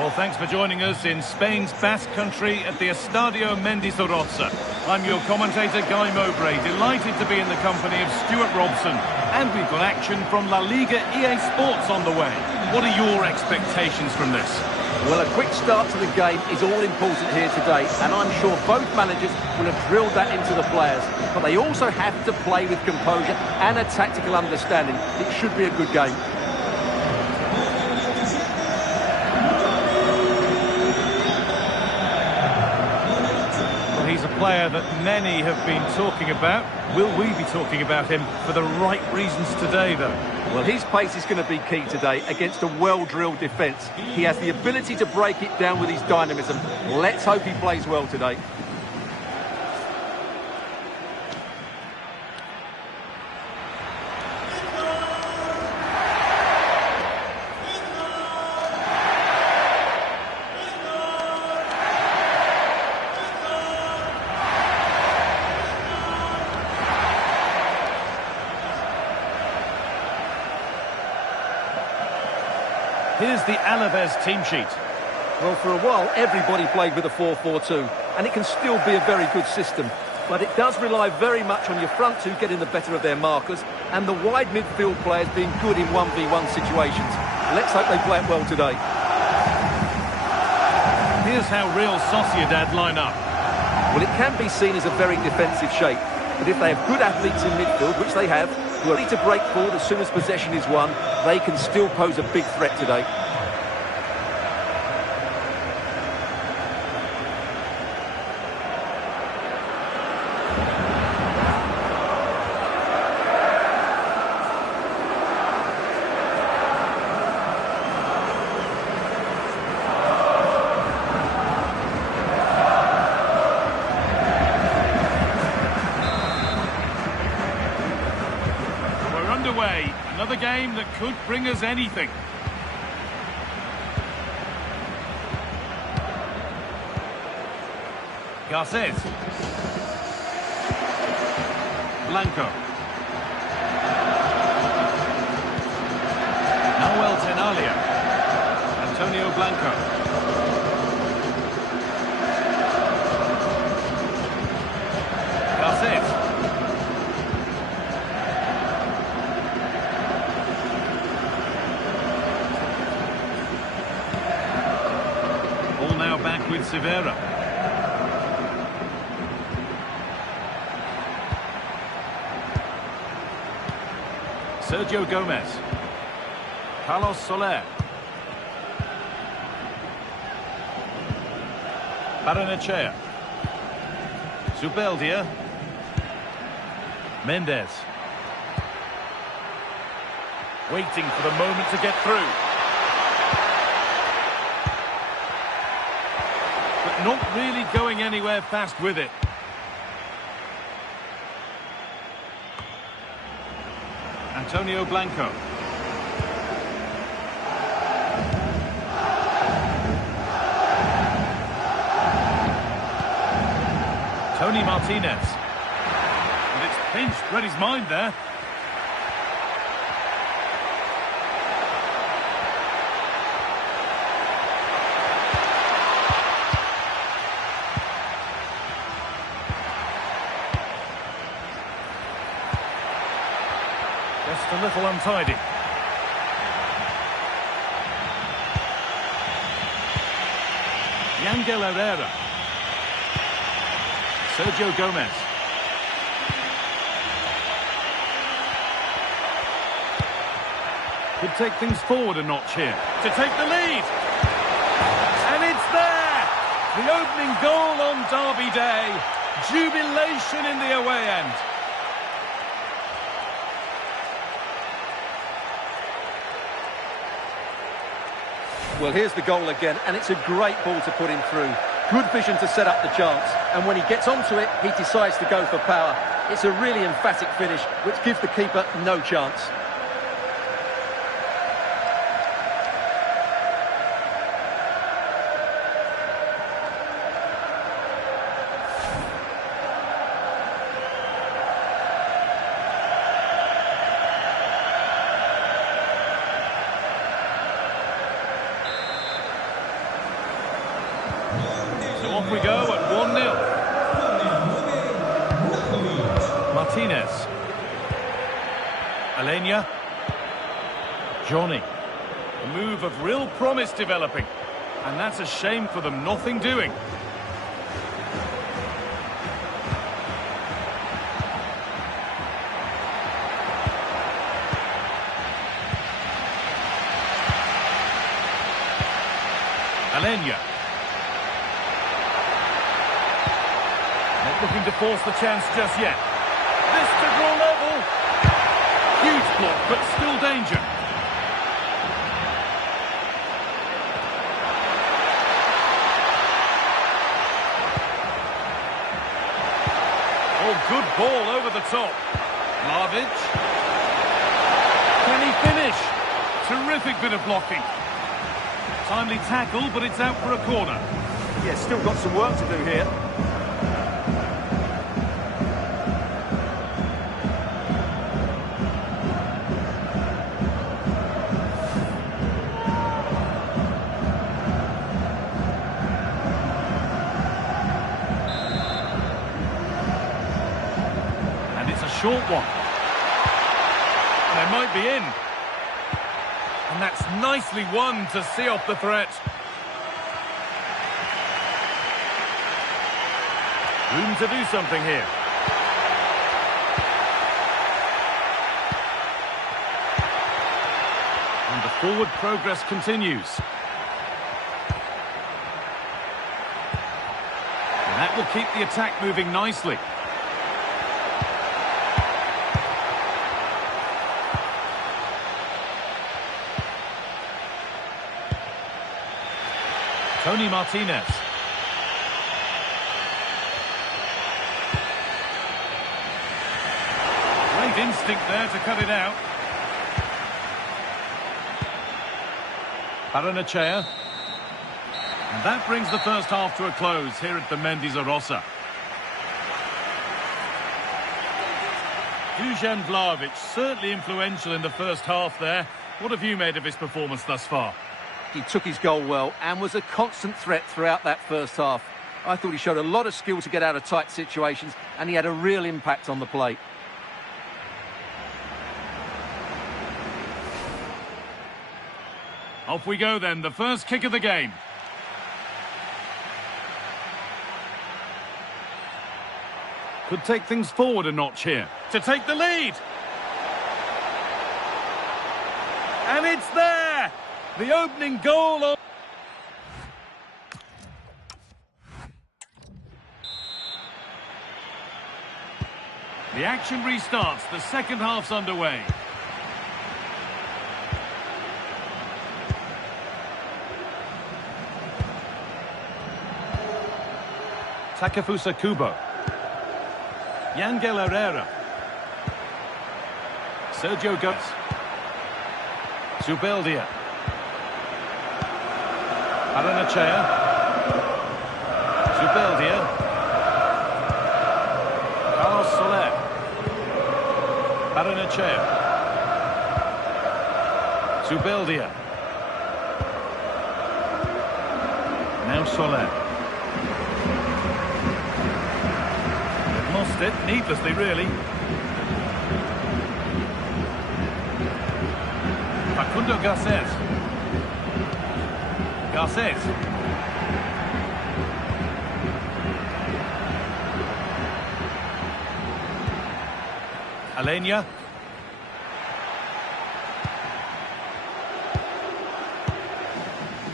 Well, thanks for joining us in Spain's Basque Country at the Estadio Mendizorroza. I'm your commentator, Guy Mowbray, delighted to be in the company of Stuart Robson. And we've got action from La Liga EA Sports on the way. What are your expectations from this? Well, a quick start to the game is all important here today, and I'm sure both managers will have drilled that into the players. But they also have to play with composure and a tactical understanding. It should be a good game. Well, he's a player that many have been talking about. Will we be talking about him for the right reasons today, though? Well, his pace is going to be key today against a well-drilled defence. He has the ability to break it down with his dynamism. Let's hope he plays well today. Here's the Alaves team sheet. Well, for a while, everybody played with a 4-4-2, and it can still be a very good system. But it does rely very much on your front two getting the better of their markers, and the wide midfield players being good in 1v1 situations. Let's hope they play it well today. Here's how Real Sociedad line up. Well, it can be seen as a very defensive shape, but if they have good athletes in midfield, which they have, who are ready to break forward as soon as possession is won, they can still pose a big threat today. Another game that could bring us anything. Garces. Blanco. Nahuel Tenalia. Antonio Blanco. Garces. Back with Severa. Sergio Gomez. Carlos Soler. Baranechea. Zubeldia. Mendes. Waiting for the moment to get through. Not really going anywhere fast with it. Antonio Blanco. Tony Martinez. And it's pinched, read his mind there. Just a little untidy. Yangel Herrera. Sergio Gomez. Could take things forward a notch here to take the lead. And it's there! The opening goal on Derby Day. Jubilation in the away end. Well, here's the goal again, and it's a great ball to put him through. Good vision to set up the chance, and when he gets onto it, he decides to go for power. It's a really emphatic finish, which gives the keeper no chance. So off we go at 1-0. Martinez. Alenia. Johnny. A move of real promise developing. And that's a shame for them, nothing doing. Alenia. Not looking to force the chance just yet. This to draw level. Huge block, but still danger. Oh, good ball over the top. Vlahovic. Can he finish? Terrific bit of blocking. Timely tackle, but it's out for a corner. Yeah, still got some work to do here. And it's a short one. And they might be in. And that's nicely won to see off the threat. Room to do something here. And the forward progress continues. And that will keep the attack moving nicely. Tony Martinez. Great instinct there to cut it out. Paranachea. And that brings the first half to a close here at the Mendy-Zarrossa. Dusan Vlahovic, certainly influential in the first half there. What have you made of his performance thus far? He took his goal well and was a constant threat throughout that first half. I thought he showed a lot of skill to get out of tight situations, and he had a real impact on the plate. Off we go then, the first kick of the game. Could take things forward a notch here to take the lead. And it's there! The opening goal of... The action restarts, the second half's underway. Takefusa Kubo. Yangel Herrera. Sergio Gomes. Zubeldia. Paranachea. Zubeldia. Carlos Soler. Paranachea. Zubeldia. Now Soler. They've lost it, needlessly really. Facundo Garcés. Garcés. Alenia.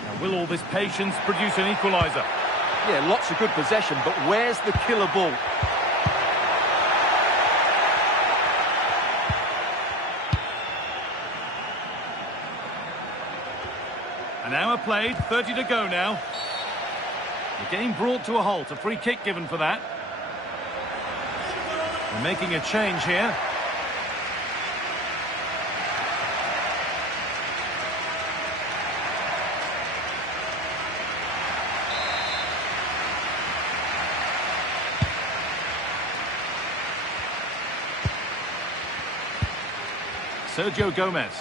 Now, will all this patience produce an equaliser? Yeah, lots of good possession, but where's the killer ball? An hour played, 30 to go now. The game brought to a halt, a free kick given for that. We're making a change here. Sergio Gomez.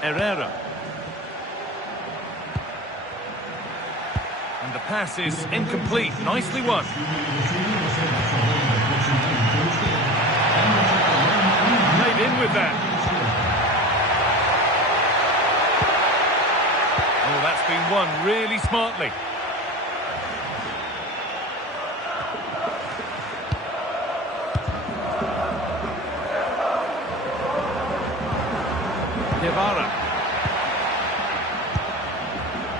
Herrera. And the pass is incomplete. Nicely won. Played in with that. Oh, that's been won really smartly. Guevara.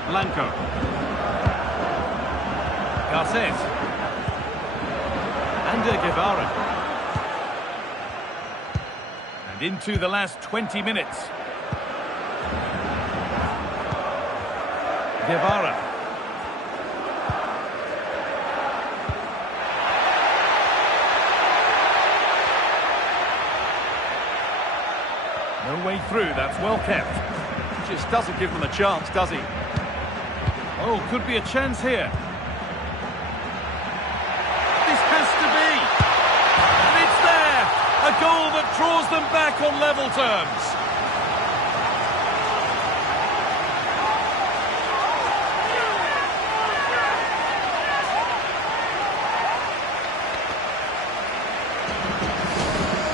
Blanco. Garces. Ander Guevara. And into the last 20 minutes. Guevara. No way through, that's well kept. Just doesn't give them a chance, does he? Oh, could be a chance here. This has to be. And it's there! A goal that draws them back on level terms.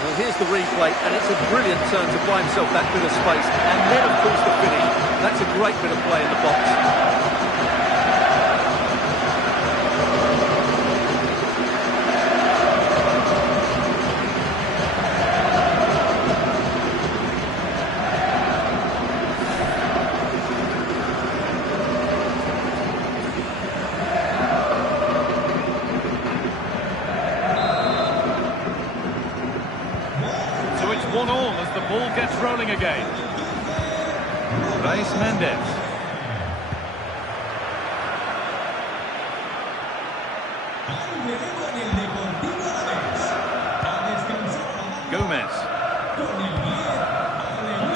Well, here's the replay, and it's a brilliant turn to buy himself that bit of space. And then, of course, the finish. That's a great bit of play in the box. So it's 1-1 as the ball gets rolling again. Reis Mendes. Gomez.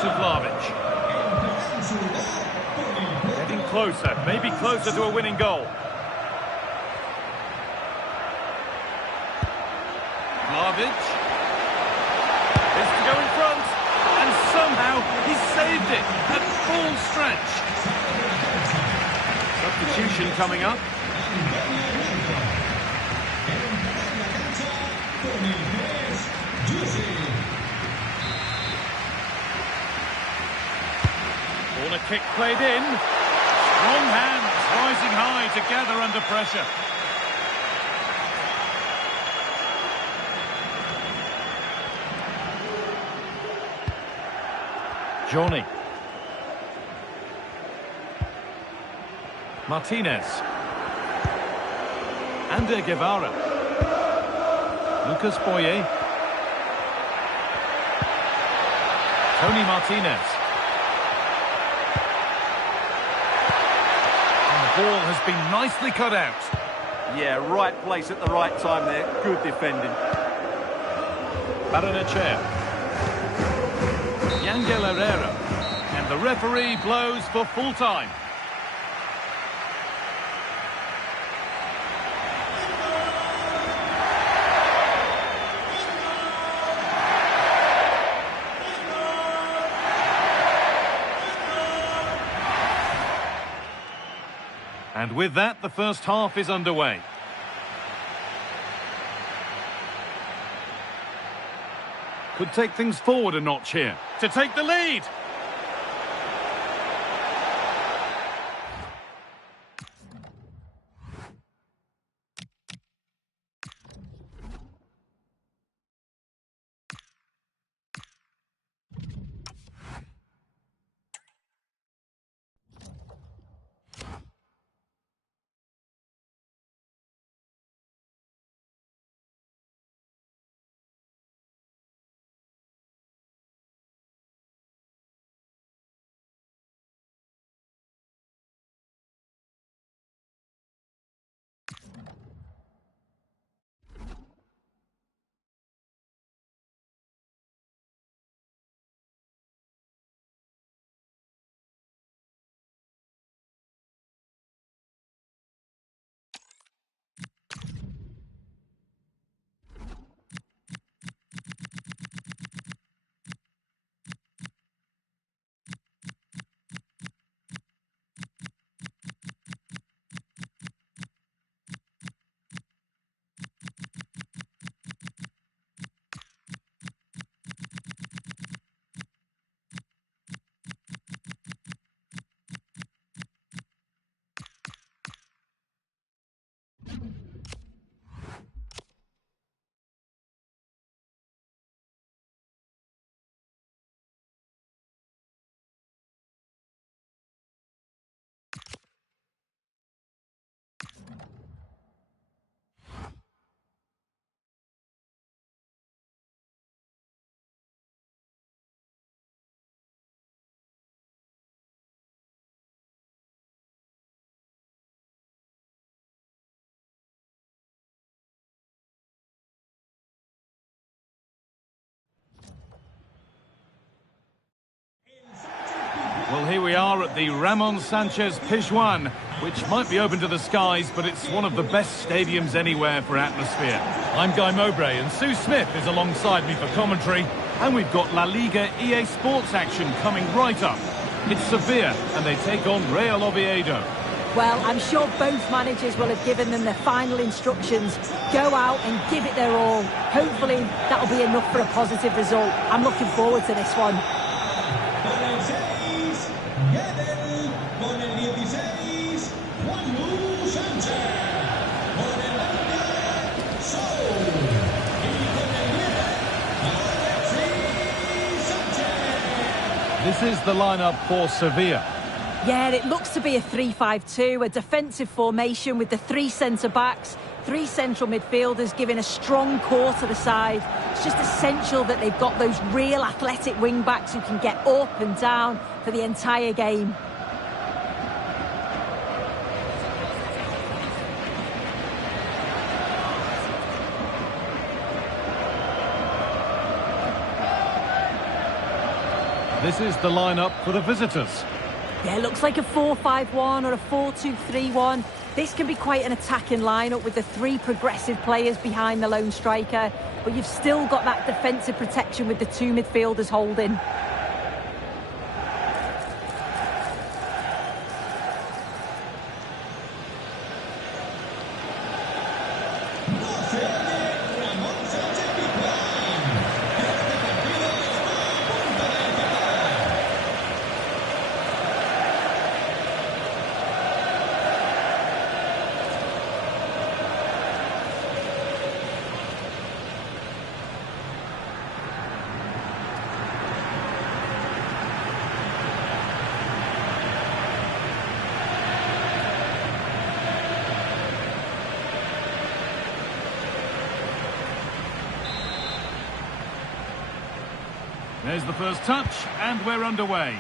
To Vlahovic. Getting closer, maybe closer to a winning goal. Vlahovic. Is to go in front, and somehow he saved it at full stretch. Substitution coming up. Corner kick played in. Strong hands rising high to gather under pressure. Johnny. Martinez. Ander Guevara. Lucas Boye. Tony Martinez. And the ball has been nicely cut out. Yeah, right place at the right time there. Good defending. Barrenechea. Yangel Herrera. And the referee blows for full time. And with that, the first half is underway. Could take things forward a notch here to take the lead. we are at the Ramon Sanchez Pizjuan, which might be open to the skies, but it's one of the best stadiums anywhere for atmosphere. I'm Guy Mowbray, and Sue Smith is alongside me for commentary, and we've got La Liga EA Sports action coming right up. It's Sevilla, and they take on Real Oviedo. Well, I'm sure both managers will have given them their final instructions. Go out and give it their all. Hopefully, that'll be enough for a positive result. I'm looking forward to this one. This is the lineup for Sevilla. Yeah, it looks to be a 3-5-2, a defensive formation with the three centre-backs, three central midfielders giving a strong core to the side. It's just essential that they've got those real athletic wing-backs who can get up and down for the entire game. This is the lineup for the visitors. Yeah, looks like a 4-5-1 or a 4-2-3-1. This can be quite an attacking lineup with the three progressive players behind the lone striker, but you've still got that defensive protection with the two midfielders holding. There's the first touch, and we're underway.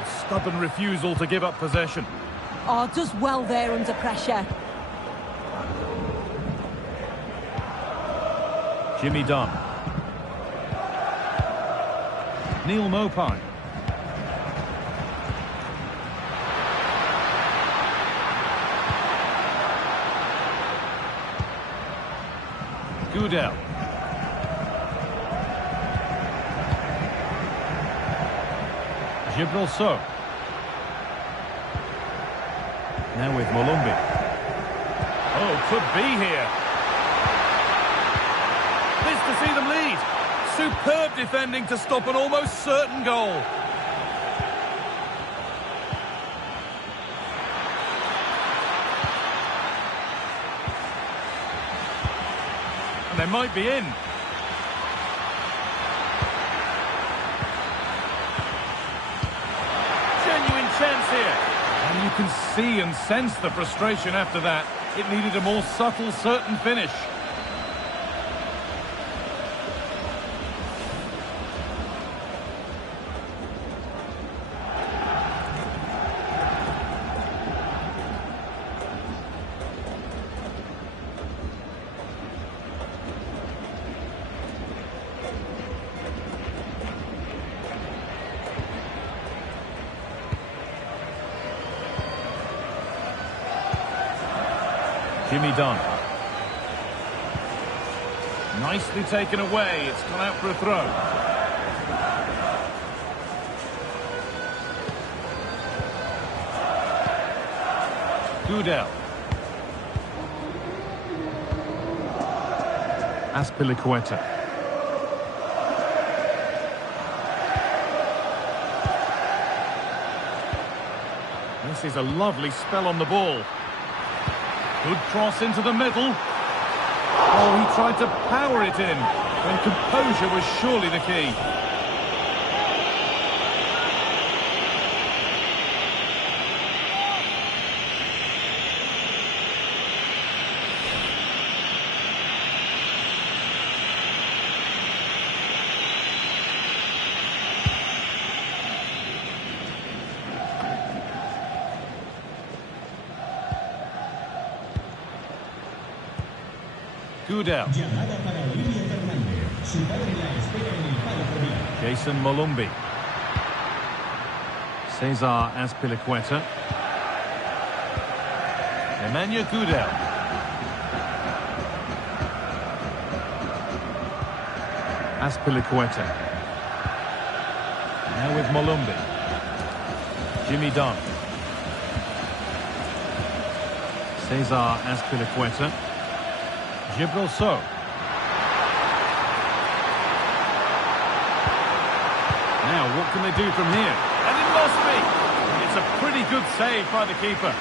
A stubborn refusal to give up possession. Oh, does well there under pressure. Jimmy Dunn. Neil Maupay. Goodell. Gibraltar. Now with Molumbi. Oh, could be here. This to see them lead. Superb defending to stop an almost certain goal. And they might be in. Genuine chance here. And you can see and sense the frustration after that. It needed a more subtle, certain finish. Jimmy Dunn. Nicely taken away. It's gone out for a throw. Goodell. Azpilicueta. This is a lovely spell on the ball. Good cross into the middle. Oh, he tried to power it in when composure was surely the key. Goodell. Jason Molumby. Cesar Azpilicueta. Emmanuel Gudel. Azpilicueta. Now with Molumby. Jimmy Dunn. Cesar Azpilicueta. Gibril So. Now, what can they do from here? And it must be! It's a pretty good save by the keeper.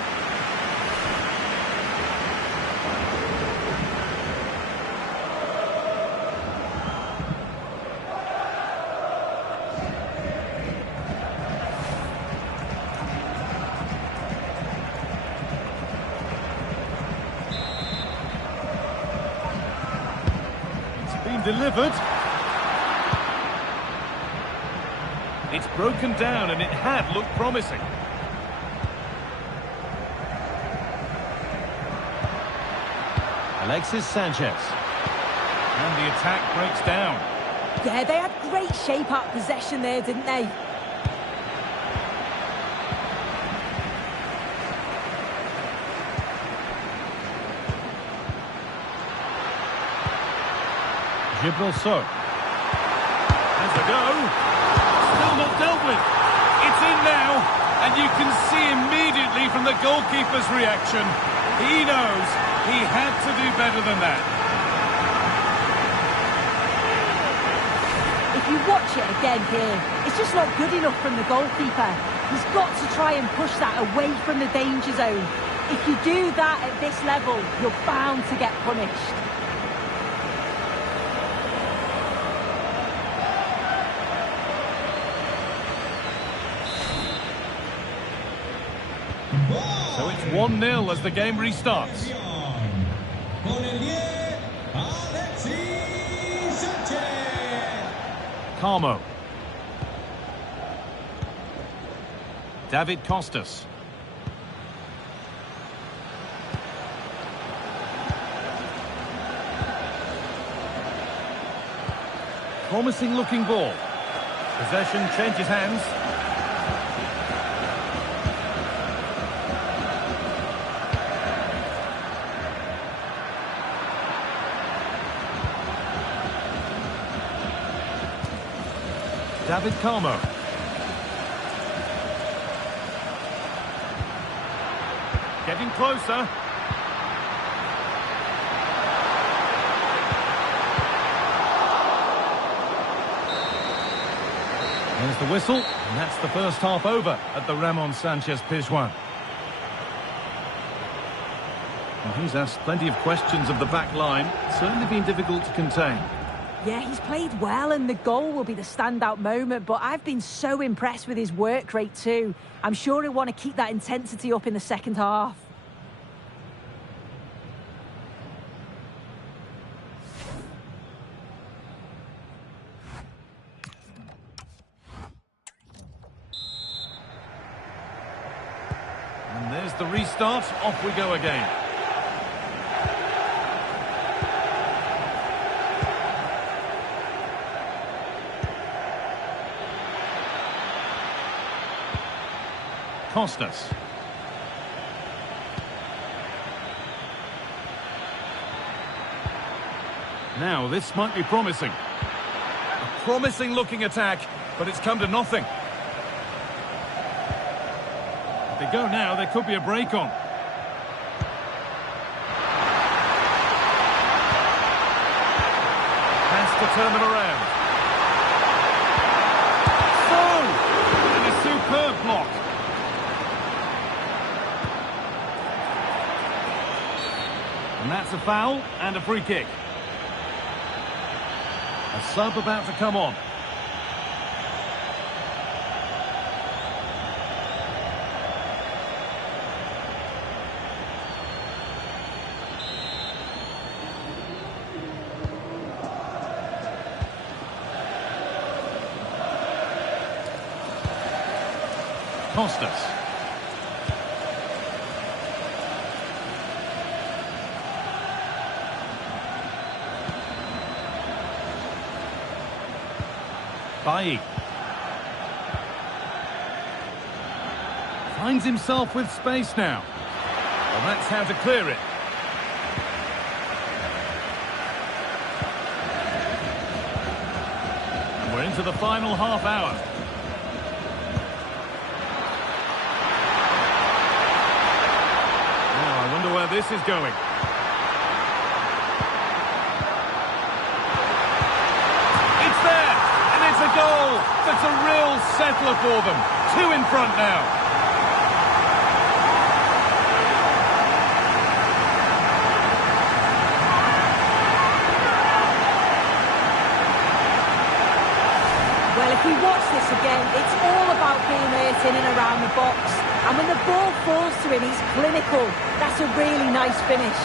It's been delivered. It's broken down and it had looked promising. Alexis Sanchez. And the attack breaks down. Yeah, they had great shape up possession there, didn't they? Gibril So. Has a go. Still not dealt with. It's in now, and you can see immediately from the goalkeeper's reaction, he knows he had to do better than that. If you watch it again here, it's just not good enough from the goalkeeper. He's got to try and push that away from the danger zone. If you do that at this level, you're bound to get punished. So it's 1-0 as the game restarts. Carmo. David Costas. Promising looking ball. Possession changes hands. David Carmo. Getting closer. There's the whistle, and that's the first half over at the Ramon Sanchez Pizjuan. Well, he's asked plenty of questions of the back line. Certainly been difficult to contain. Yeah, he's played well and the goal will be the standout moment, but I've been so impressed with his work rate too. I'm sure he'll want to keep that intensity up in the second half. And there's the restart. Off we go again. Costas. Now, this might be promising. A promising looking attack, but it's come to nothing. If they go now, there could be a break on. Has to turn them around. So, and a superb block. And that's a foul and a free kick. A sub about to come on. Costas. Bailly. Finds himself with space now. Well, that's how to clear it. And we're into the final half hour. Oh, I wonder where this is going. It's there! And it's a goal! That's a real settler for them. 2 in front now. Well, if we watch this again, it's all about being alert in and around the box. And when the ball falls to him, he's clinical. That's a really nice finish.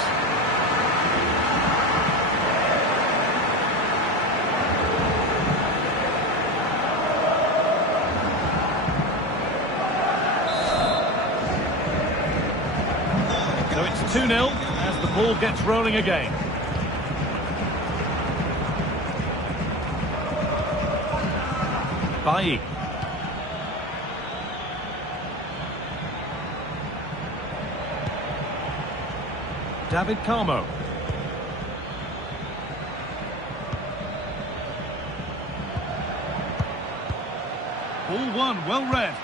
So it's 2-0 as the ball gets rolling again. Bailly. David Carmo. Ball one, well read.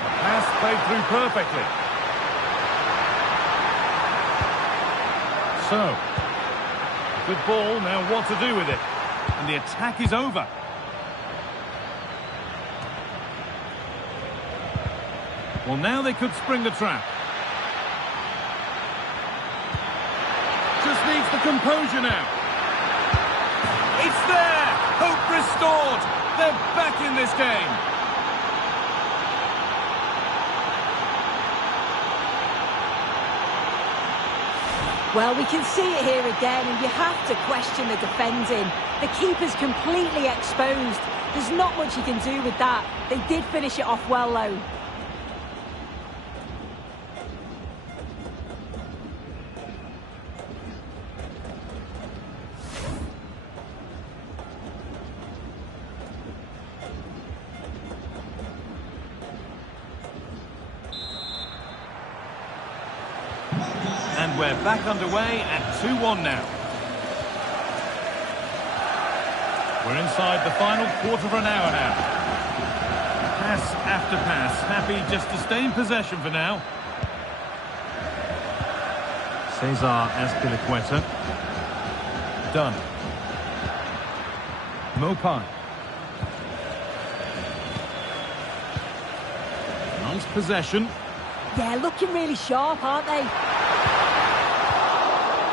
A pass played through perfectly. So, good ball, now what to do with it? And the attack is over. Well, now they could spring the trap. Just needs the composure now. It's there! Hope restored! They're back in this game. Well, we can see it here again, and you have to question the defending. The keeper's completely exposed. There's not much you can do with that. They did finish it off well, though. And we're back underway at 2-1 now. We're inside the final quarter of an hour now. Pass after pass, happy just to stay in possession for now. Cesar Azpilicueta. Done. Mopai. Nice possession. Yeah, looking really sharp, aren't they?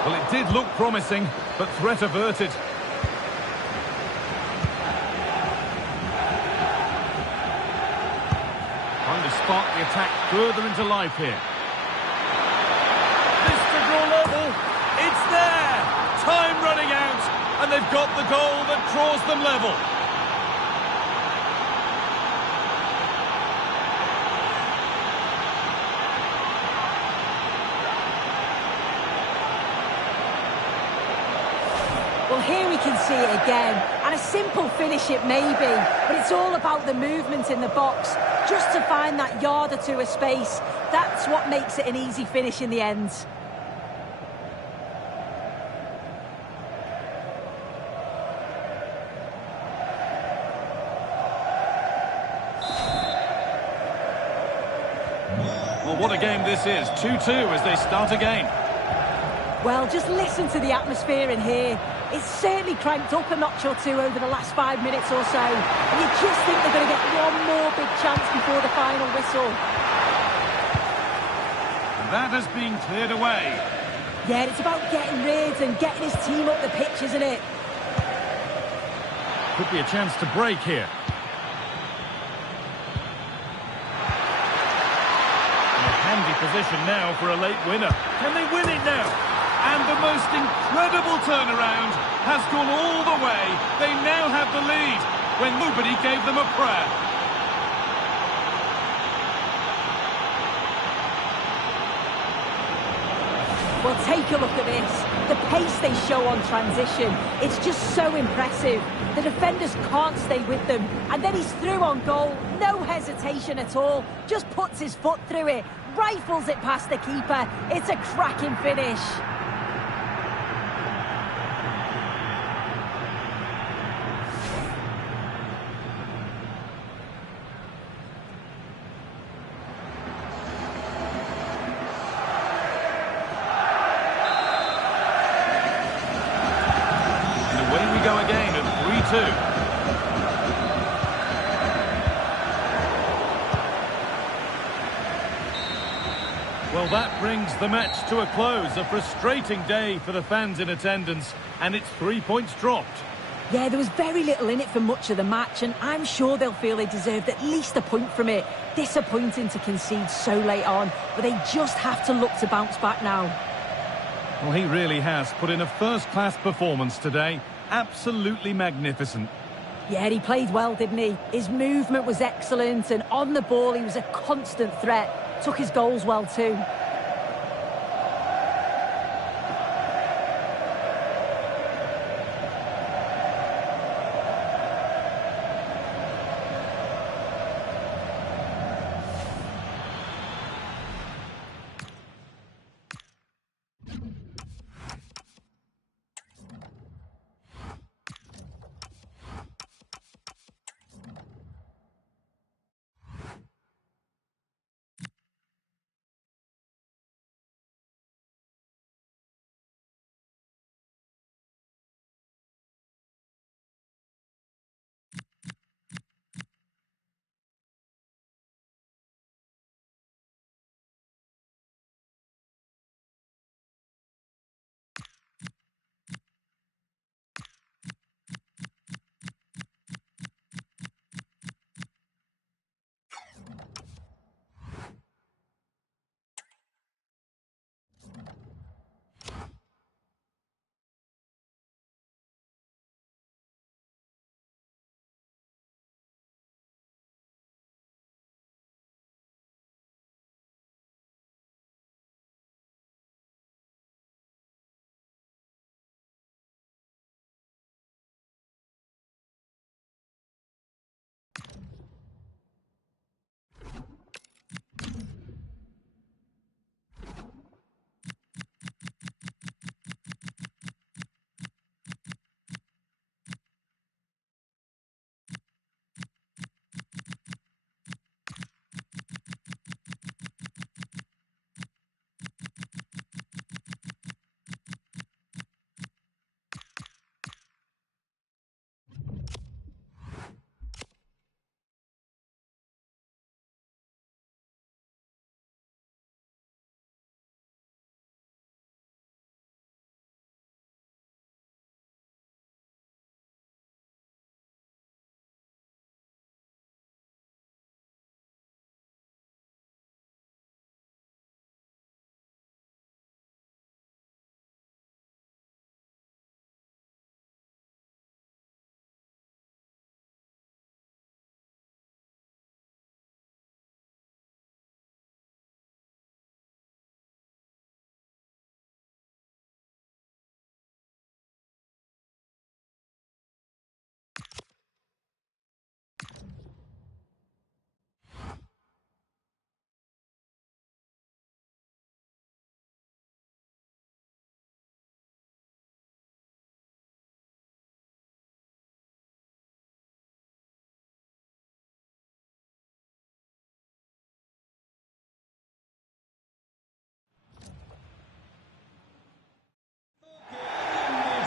Well, it did look promising, but threat averted. Trying to spark the attack further into life here. This to draw level. It's there! Time running out, and they've got the goal that draws them level. Well, here we can see it again, and a simple finish it may be, but it's all about the movement in the box, just to find that yard or two of space. That's what makes it an easy finish in the end. Well, what a game this is. 2-2 as they start again. Well, just listen to the atmosphere in here. It's certainly cranked up a notch or two over the last 5 minutes or so. And you just think they're going to get one more big chance before the final whistle. And that has been cleared away. Yeah, it's about getting rid and getting his team up the pitch, isn't it? Could be a chance to break here. In a handy position now for a late winner. Can they win it now? And the most incredible turnaround has gone all the way. They now have the lead when nobody gave them a prayer. Well, Take a look at this. The pace they show on transition. It's just so impressive. The defenders can't stay with them. And then he's through on goal. No hesitation at all. Just puts his foot through it. Rifles it past the keeper. It's a cracking finish. Go again at 3-2. Well, that brings the match to a close. A frustrating day for the fans in attendance, and it's 3 points dropped. Yeah, there was very little in it for much of the match, and I'm sure they'll feel they deserved at least a point from it. Disappointing to concede so late on, but they just have to look to bounce back now. Well, he really has put in a first-class performance today. Absolutely magnificent. Yeah, he played well, didn't he? His movement was excellent, and on the ball he was a constant threat. Took his goals well too.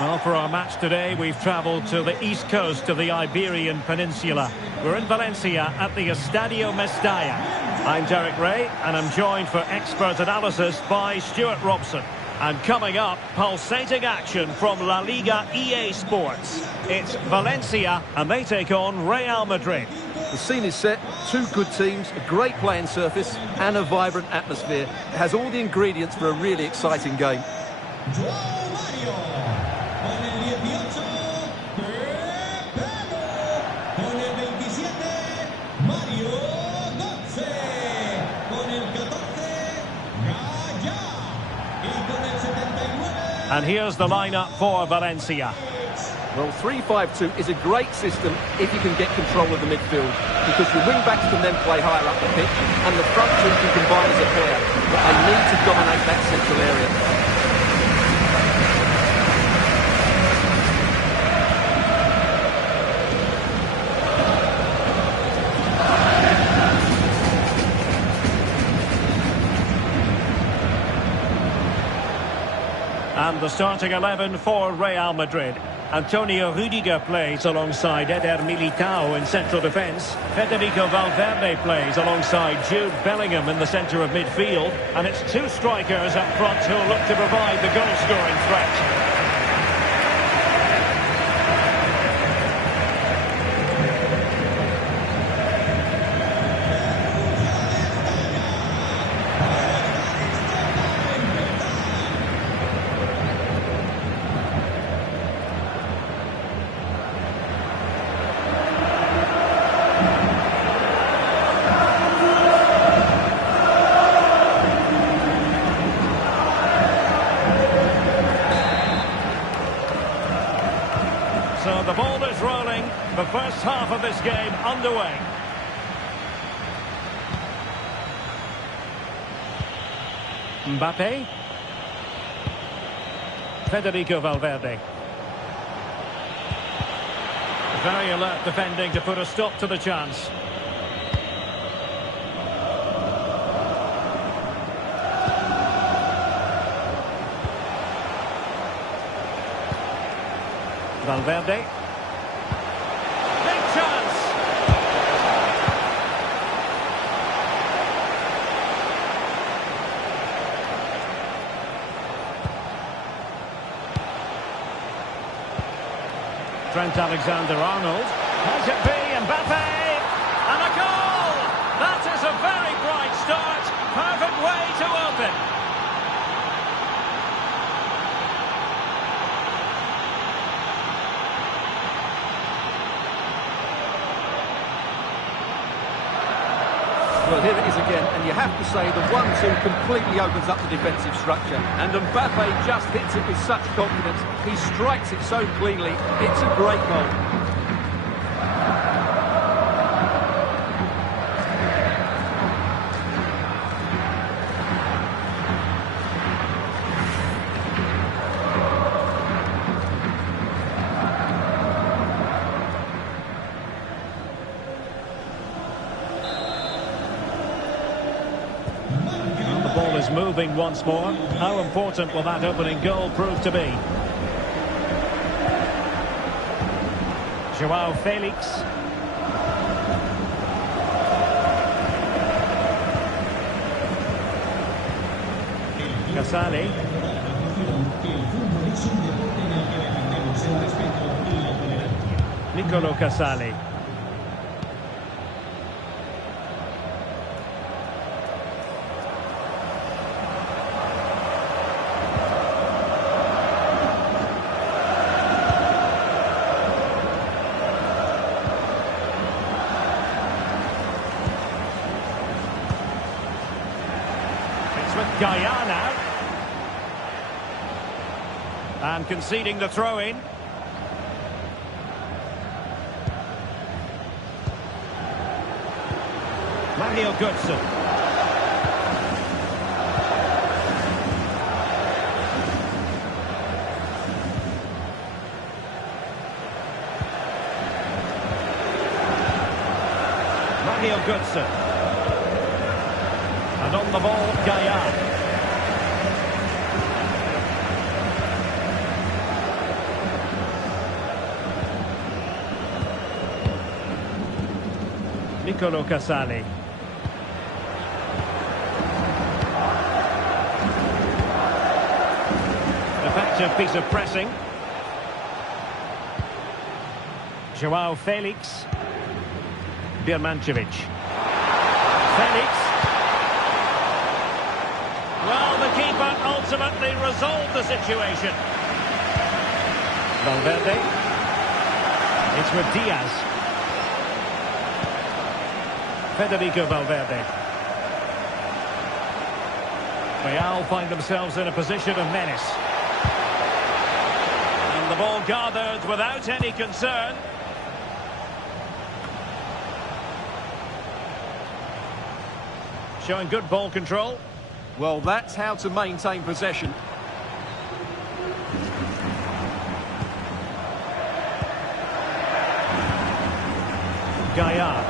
Well, for our match today, we've travelled to the east coast of the Iberian Peninsula. We're in Valencia at the Estadio Mestalla. I'm Derek Ray, and I'm joined for expert analysis by Stuart Robson. And coming up, pulsating action from La Liga EA Sports. It's Valencia, and they take on Real Madrid. The scene is set, two good teams, a great playing surface and a vibrant atmosphere. It has all the ingredients for a really exciting game. Con el 14, Gaya. Y con el 71. And here's the lineup for Valencia. Well, 3-5-2 is a great system if you can get control of the midfield, because your wing-backs can then play higher up the pitch, and the front two can combine as a pair, but they need to dominate that central area. And the starting 11 for Real Madrid. Antonio Rudiger plays alongside Eder Militao in central defence. Federico Valverde plays alongside Jude Bellingham in the centre of midfield. And it's two strikers up front who'll look to provide the goal-scoring threat. So the ball is rolling. The first half of this game underway. Mbappe. Federico Valverde. Very alert defending to put a stop to the chance. Valverde. Big chance. Trent Alexander-Arnold. Has it be Mbappe? And a goal! That is a very bright start. Perfect way to open. Well, here it is again, and you have to say the 1-2 completely opens up the defensive structure. And Mbappe just hits it with such confidence. He strikes it so cleanly. It's a great goal. Is moving once more. How important will that opening goal prove to be? Joao Felix. Casale. Nicolo Casale. Guyana. And conceding the throw-in. Mario Götze. Mario Götze. And on the ball, Guyana. Nicolo Casale. Effective piece of pressing. Joao Felix. Birmancevic. Felix. Well, the keeper ultimately resolved the situation. Valverde. It's with Diaz. Federico Valverde. Real find themselves in a position of menace. ball gathered without any concern. Showing good ball control. Well, that's how to maintain possession. Gaillard.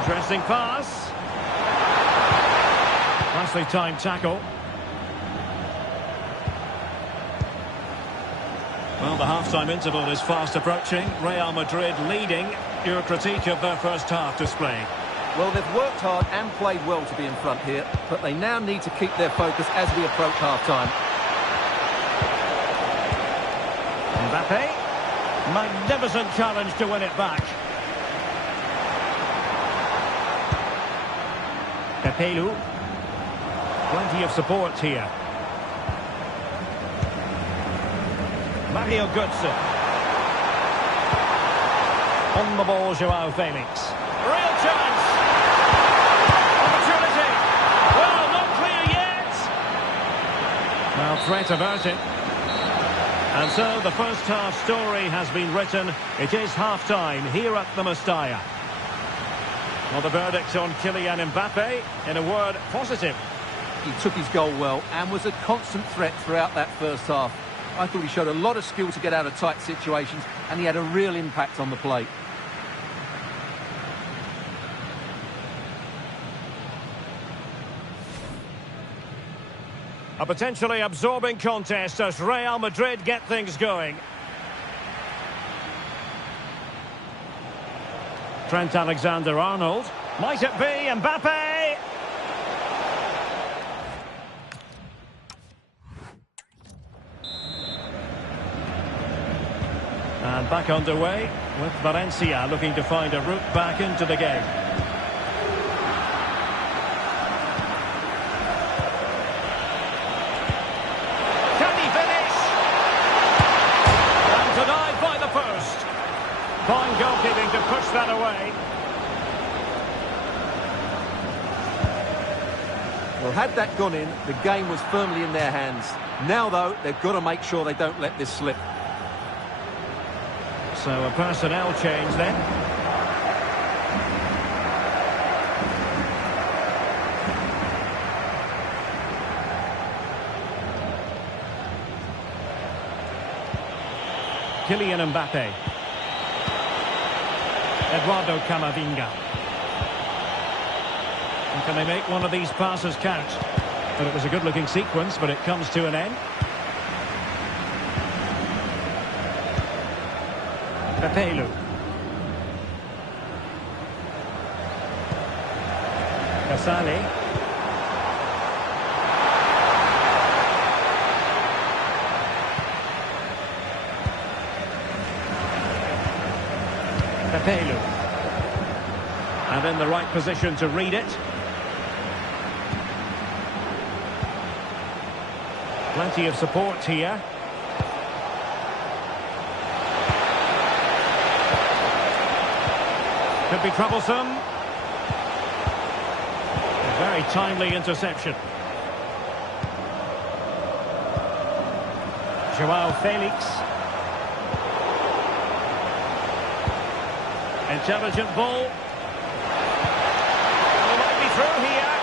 Interesting pass. Nicely timed tackle. Well, the half-time interval is fast approaching. Real Madrid leading. Your critique of their first half display? Well, they've worked hard and played well to be in front here, but they now need to keep their focus as we approach half-time. Mbappe. Magnificent challenge to win it back. Pepelu. Plenty of support here. Mario Götze. On the ball, Joao Felix. Real chance. Opportunity. Well, not clear yet. Well, threat averted. And so the first half story has been written. It is half-time here at the Mestalla. Well, the verdict on Kylian Mbappe, in a word, positive. He took his goal well and was a constant threat throughout that first half. I thought he showed a lot of skill to get out of tight situations, and he had a real impact on the play. A potentially absorbing contest as Real Madrid get things going. Trent Alexander-Arnold. Might it be Mbappe? And back underway with Valencia looking to find a route back into the game. Can he finish? And denied by the post. Fine goalkeeping to push that away. Well, had that gone in, the game was firmly in their hands. Now, though, they've got to make sure they don't let this slip. So a personnel change then. Kylian Mbappe. Eduardo Camavinga. And can they make one of these passes count? But it was a good-looking sequence, but it comes to an end. Pepelu. Casale. Pepelu. And in the right position to read it. Plenty of support here. Could be troublesome. A very timely interception. Joao Felix. Intelligent ball. He might be through here.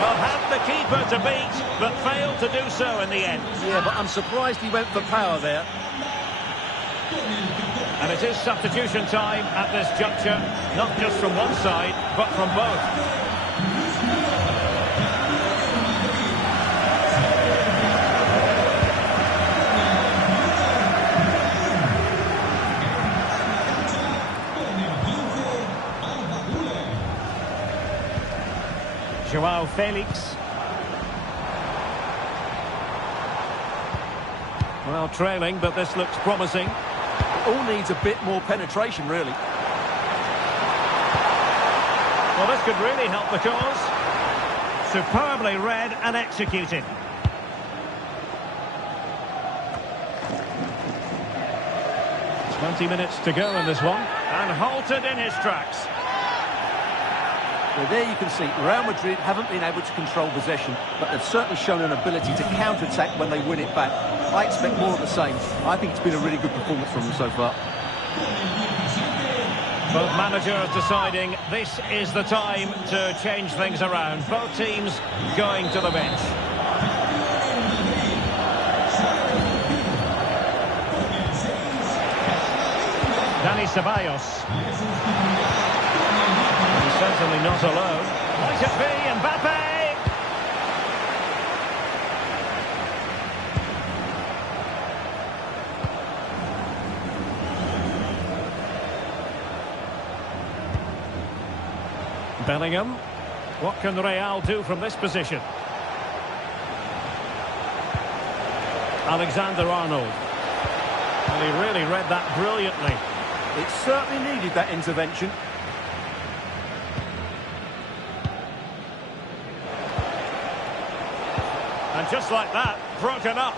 Well, had the keeper to beat, but failed to do so in the end. Yeah, but I'm surprised he went for power there. And it is substitution time at this juncture, not just from one side, but from both. Joao Felix. Well, trailing, but this looks promising. All needs a bit more penetration, really. Well, this could really help the cause. Superbly read and executed. .20 minutes to go in this one. And halted in his tracks. Well, there you can see Real Madrid haven't been able to control possession, but they've certainly shown an ability to counter-attack when they win it back. I expect more of the same. I think it's been a really good performance from them so far. Both managers deciding this is the time to change things around. Both teams going to the bench. Dani Ceballos. He's certainly not alone. Might it be Mbappe? Bellingham. What can Real do from this position? Alexander-Arnold. And he really read that brilliantly. It certainly needed that intervention. And just like that, broken up.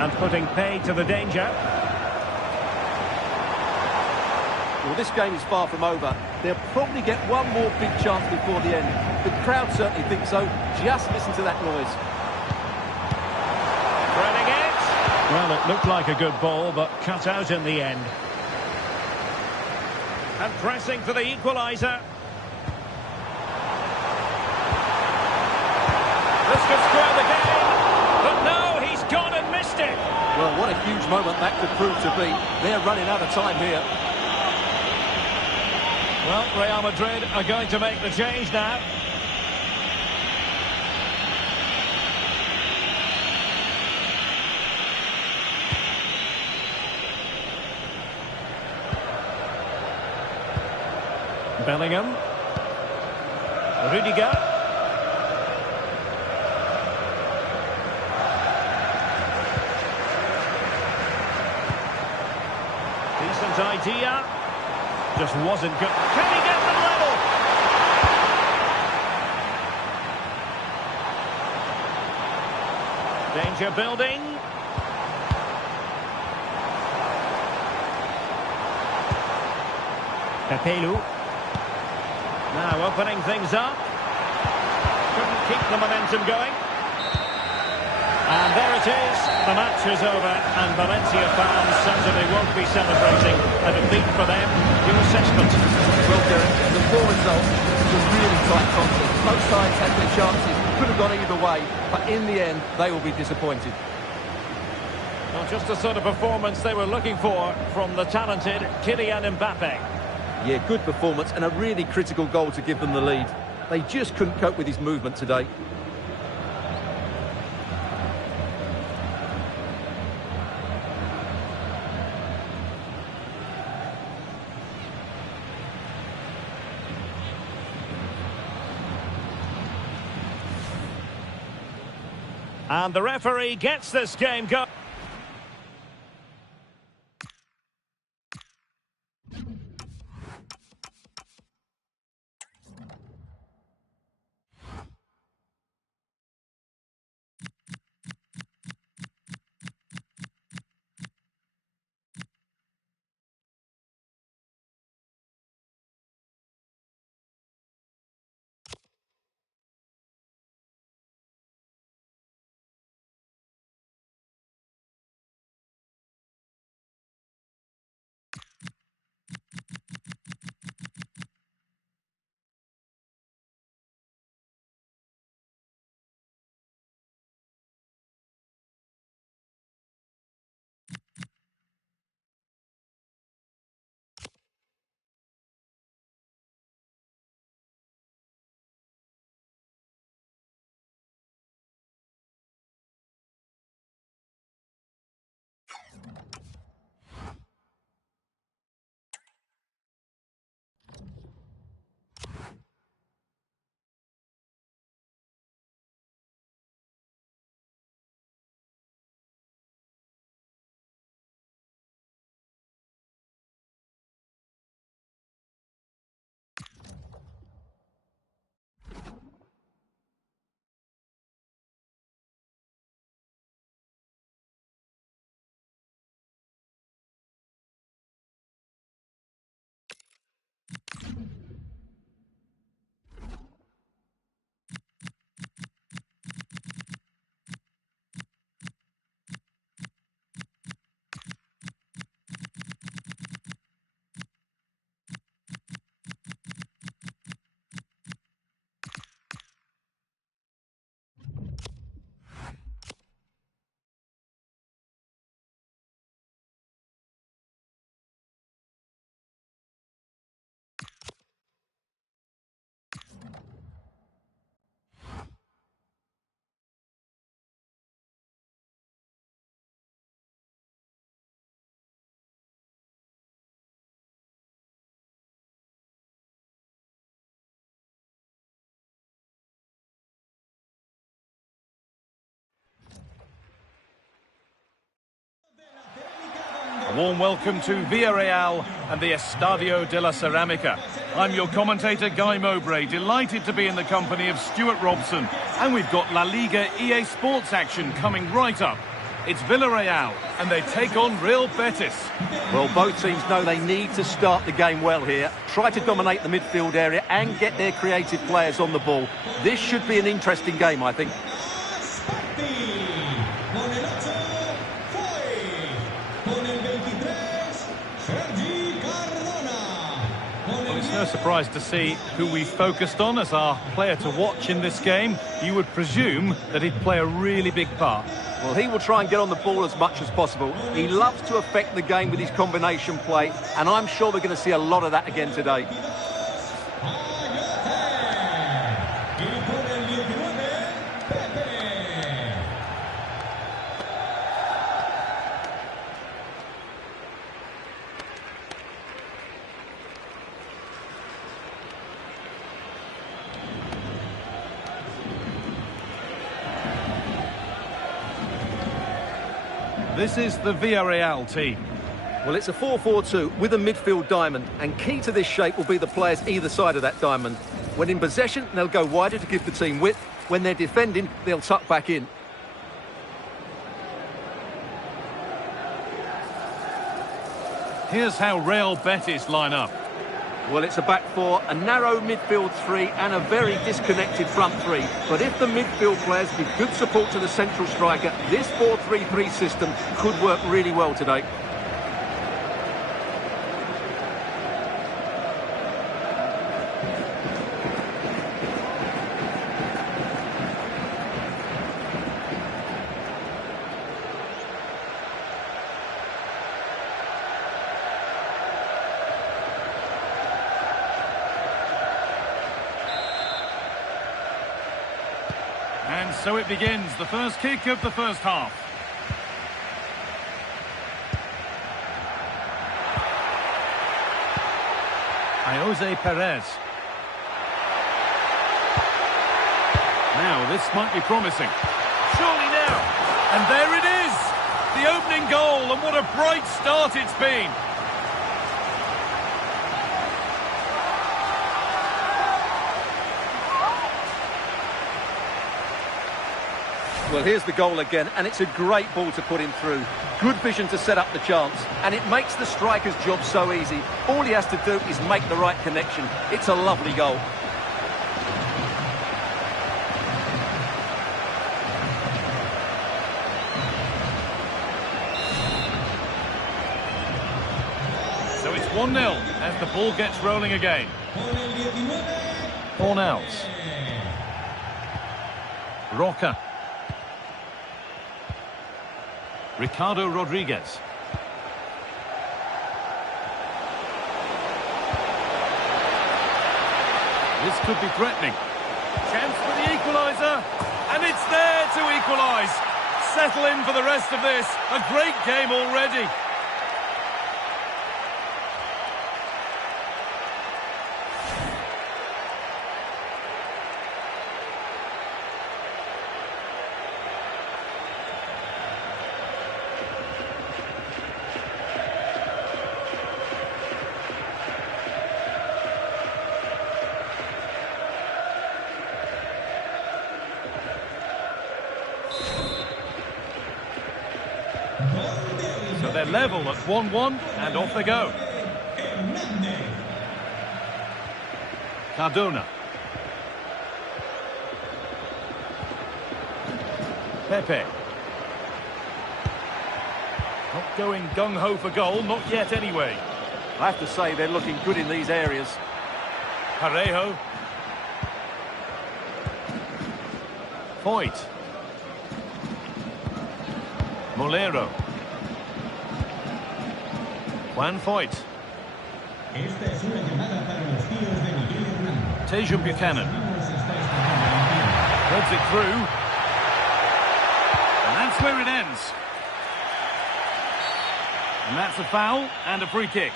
And putting pay to the danger. Well, this game is far from over. They'll probably get one more big chance before the end. The crowd certainly think so. Just listen to that noise. Threading it. Well, it looked like a good ball, but cut out in the end. And pressing for the equaliser. This could square the game. But no, he's gone and missed it. Well, what a huge moment that could prove to be. They're running out of time here. Well, Real Madrid are going to make the change now. Bellingham. Rudiger. Decent idea. Just wasn't good. Can he get them level? Danger building. Pepelu. Now opening things up. Couldn't keep the momentum going. And there it is. The match is over, and Valencia fans certainly won't be celebrating a defeat for them. Your assessment? Well, Derek, the poor result was a really tight contest. Both sides had their chances, could have gone either way, but in the end, they will be disappointed. Well, just the sort of performance they were looking for from the talented Kylian Mbappe. Yeah, good performance and a really critical goal to give them the lead. They just couldn't cope with his movement today. And the referee gets this game going. A warm welcome to Villarreal and the Estadio de la Ceramica. I'm your commentator, Guy Mowbray, delighted to be in the company of Stuart Robson. And we've got La Liga EA Sports action coming right up. It's Villarreal, and they take on Real Betis. Well, both teams know they need to start the game well here. Try to dominate the midfield area and get their creative players on the ball. This should be an interesting game, I think. Well, it's no surprise to see who we focused on as our player to watch in this game. You would presume that he'd play a really big part. Well, he will try and get on the ball as much as possible. He loves to affect the game with his combination play, and I'm sure we're going to see a lot of that again today. This is the Villarreal team. Well, it's a 4-4-2 with a midfield diamond, and key to this shape will be the players either side of that diamond. When in possession, they'll go wider to give the team width. When they're defending, they'll tuck back in. Here's how Real Betis line up. Well, it's a back four, a narrow midfield three, and a very disconnected front three. But if the midfield players give good support to the central striker, this 4-3-3 system could work really well today. And so it begins, the first kick of the first half. Jose Perez. Now, this might be promising. Surely now. And there it is! The opening goal, and what a bright start it's been. Well, here's the goal again, and it's a great ball to put him through. Good vision to set up the chance, and it makes the striker's job so easy. All he has to do is make the right connection. It's a lovely goal. So it's 1-0 as the ball gets rolling again. Fornals. Roca. Ricardo Rodriguez. This could be threatening. Chance for the equaliser. And it's there to equalise. Settle in for the rest of this. A great game already. So they're level at 1-1 and off they go. Cardona. Pepe. Not going gung-ho for goal, not yet anyway. I have to say they're looking good in these areas. Parejo. Foyt. Molero. Juan Foyt. Tejan Buchanan. Threads it through. And that's where it ends. And that's a foul and a free kick.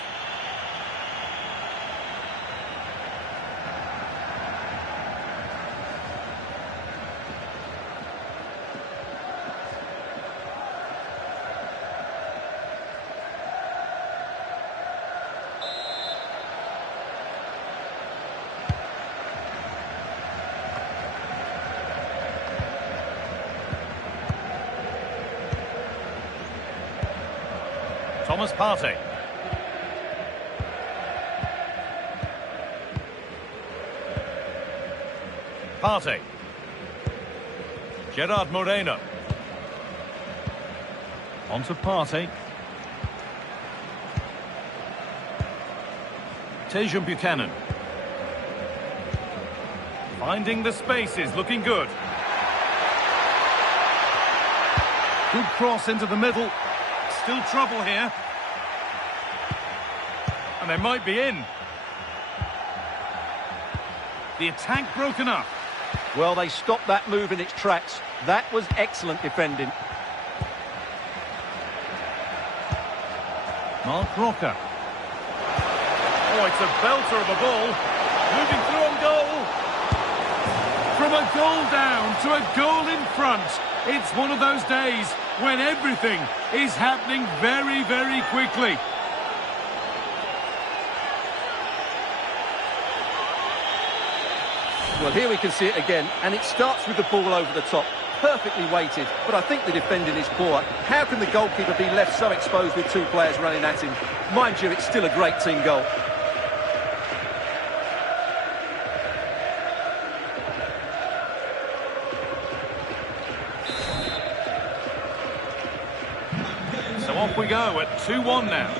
Thomas Partey. Partey. Gerard Moreno. On to Partey. Tejan Buchanan. Finding the spaces, looking good. Good cross into the middle. Still trouble here. And they might be in. The attack broken up. Well, they stopped that move in its tracks. That was excellent defending. Mark Roca. Oh, it's a belter of a ball. Moving through on goal. From a goal down to a goal in front. It's one of those days when everything is happening very, very quickly. Well, here we can see it again, and it starts with the ball over the top. Perfectly weighted, but I think the defending is poor. How can the goalkeeper be left so exposed with two players running at him? Mind you, it's still a great team goal. So off we go at 2-1 now.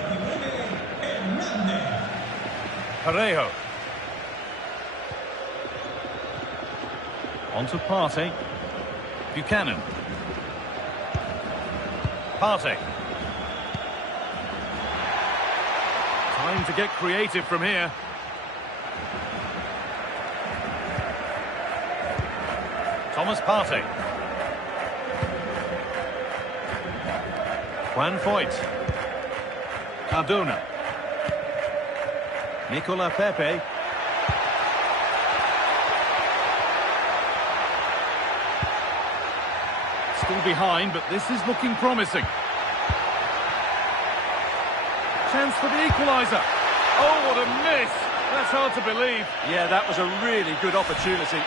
Parejo. On to Partey. Buchanan. Partey. Time to get creative from here. Thomas Partey. Juan Foyt. Cardona. Nicola Pepe. Still behind, but this is looking promising. Chance for the equaliser. Oh, what a miss! That's hard to believe. Yeah, that was a really good opportunity.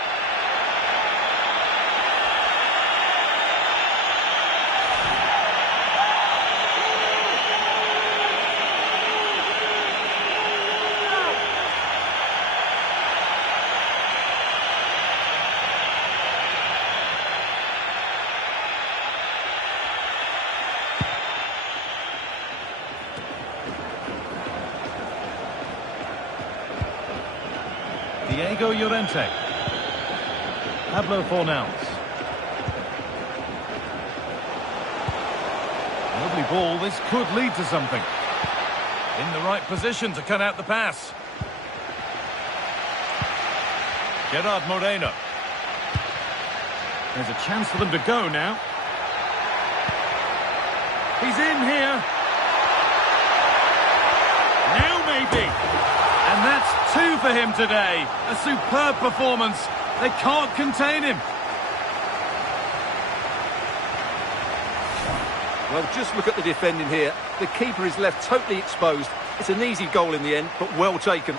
Diego Llorente. Pablo Fornals. Lovely ball, this could lead to something. In the right position to cut out the pass. Gerard Moreno. There's a chance for them to go now. He's in here. Now maybe. And that's 2 for him today. A superb performance. They can't contain him. Well, just look at the defending here. The keeper is left totally exposed. It's an easy goal in the end, but well taken.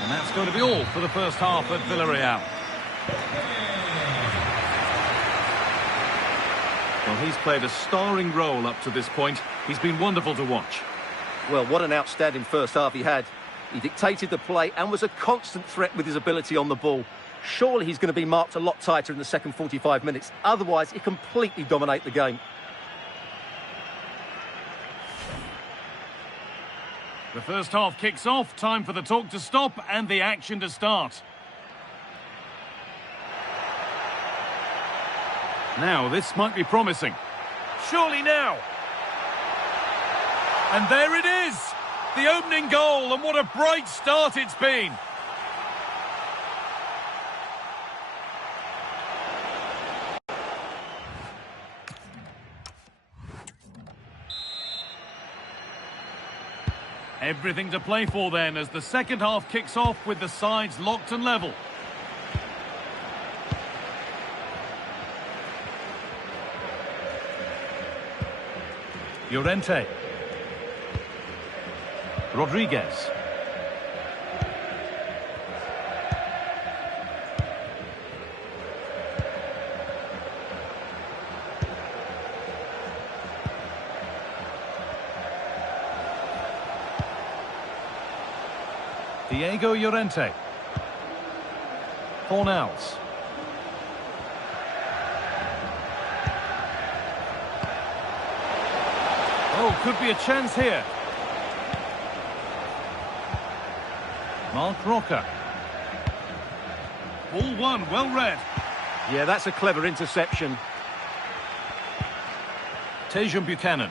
And that's going to be all for the first half at Villarreal. Well, he's played a starring role up to this point. He's been wonderful to watch. Well, what an outstanding first half he had. He dictated the play and was a constant threat with his ability on the ball. Surely he's going to be marked a lot tighter in the second 45 minutes. Otherwise, he completely dominate the game. The first half kicks off. Time for the talk to stop and the action to start. Now, this might be promising. Surely now. And there it is. The opening goal, and what a bright start it's been. Everything to play for then as the second half kicks off with the sides locked and level. Llorente. Rodriguez. Diego Llorente. Fornals. Oh, could be a chance here. Mark Roca. Ball one, well read. Yeah, that's a clever interception. Tejan Buchanan.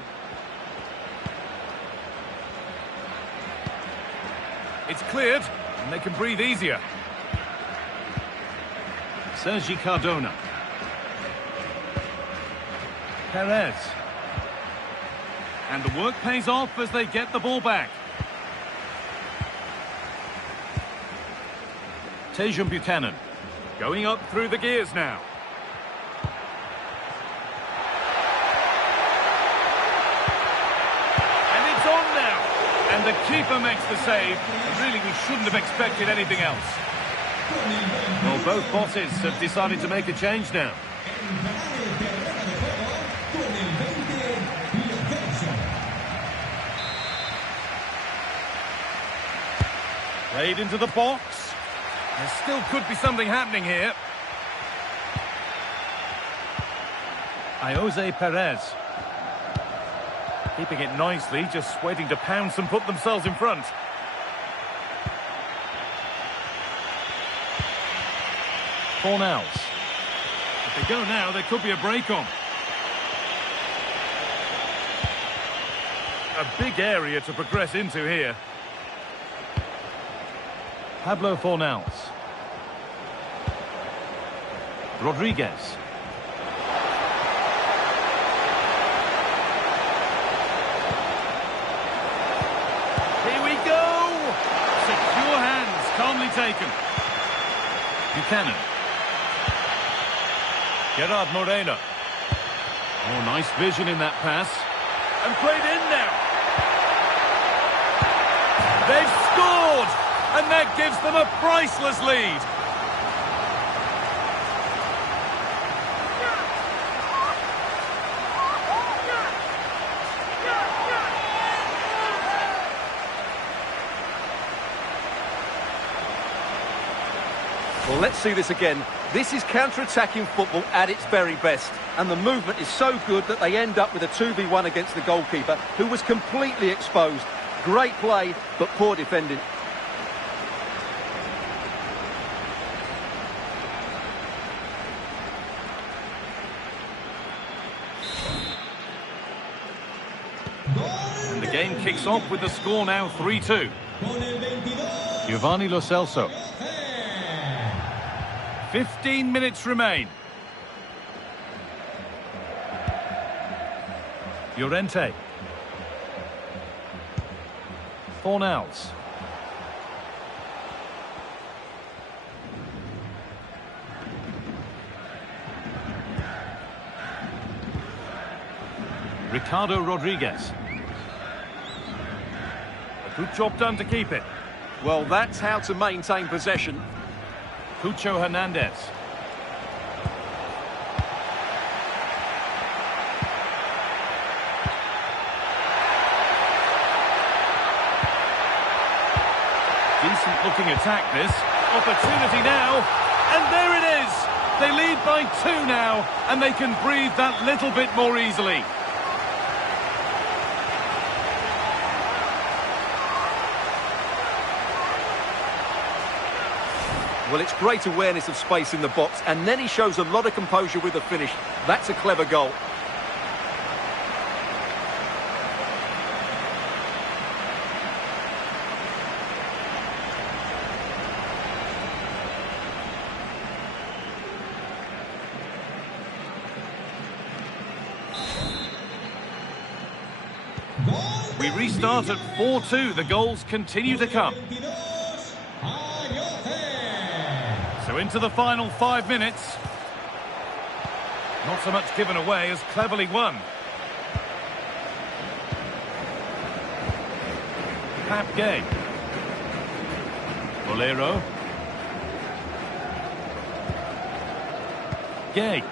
It's cleared, and they can breathe easier. Sergi Cardona. Perez. And the work pays off as they get the ball back. Tejan Buchanan. Going up through the gears now. And it's on now. And the keeper makes the save. And really, we shouldn't have expected anything else. Well, both bosses have decided to make a change now. Played into the box. There still could be something happening here. Jose Perez. Keeping it nicely, just waiting to pounce and put themselves in front. Fornals. If they go now, there could be a break on. A big area to progress into here. Pablo Fornals. Rodriguez. Here we go! Secure hands, calmly taken. Buchanan. Gerard Moreno. Oh, nice vision in that pass. And played in now. They've scored! And that gives them a priceless lead. Well, let's see this again. This is counter-attacking football at its very best. And the movement is so good that they end up with a 2v1 against the goalkeeper, who was completely exposed. Great play, but poor defending. And the game kicks off with the score now 3-2. Giovanni Lo Celso. 15 minutes remain. Llorente. Fornals. Ricardo Rodriguez. A good job done to keep it. Well, that's how to maintain possession. Cucho Hernandez. Decent looking attack this. Opportunity now. And there it is. They lead by 2 now. And they can breathe that little bit more easily. Well, it's great awareness of space in the box, and then he shows a lot of composure with the finish. That's a clever goal. Gol We restart at 4-2. The goals continue to come. So into the final 5 minutes. Not so much given away as cleverly won. Pap Gay. Bolero. Gay.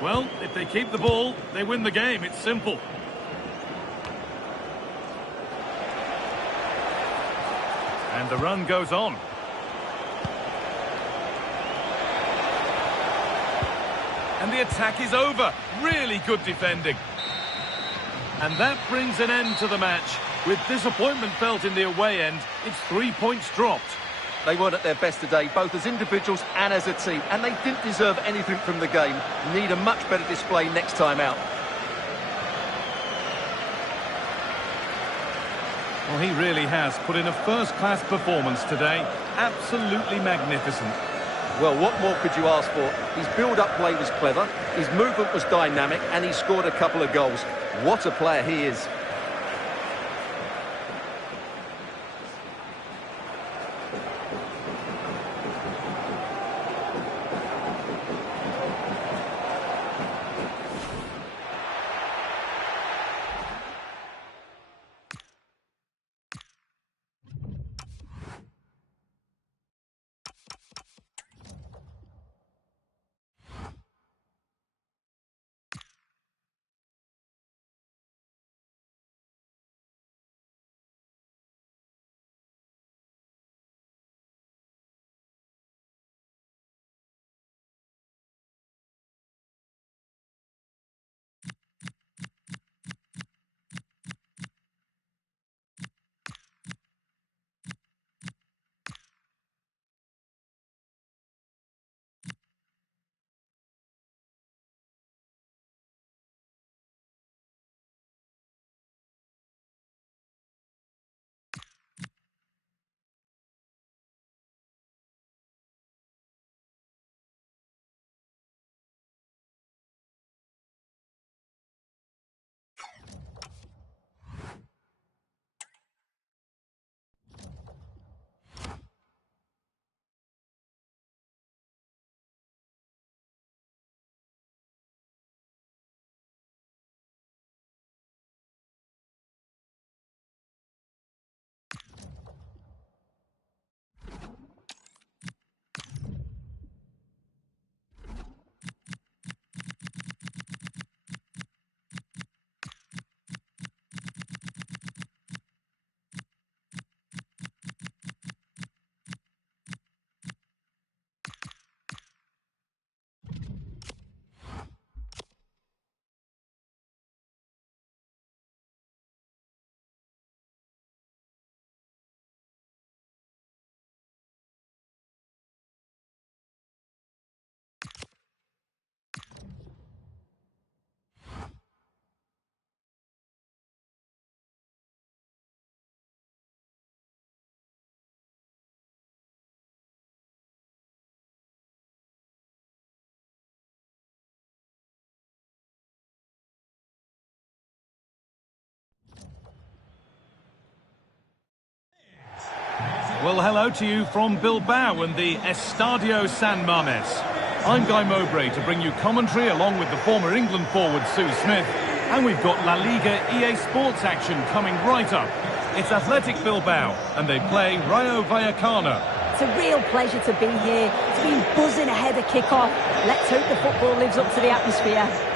Well, if they keep the ball, they win the game. It's simple. And the run goes on. And the attack is over. Really good defending. And that brings an end to the match. With disappointment felt in the away end, it's 3 points dropped. They weren't at their best today, both as individuals and as a team, and they didn't deserve anything from the game. Need a much better display next time out. Well, he really has put in a first-class performance today. Absolutely magnificent. Well, what more could you ask for? His build-up play was clever, his movement was dynamic, and he scored a couple of goals. What a player he is. Well, hello to you from Bilbao and the Estadio San Mames. I'm Guy Mowbray to bring you commentary along with the former England forward Sue Smith. And we've got La Liga EA Sports action coming right up. It's Athletic Bilbao and they play Rayo Vallecano. It's a real pleasure to be here. It's been buzzing ahead of kick-off. Let's hope the football lives up to the atmosphere.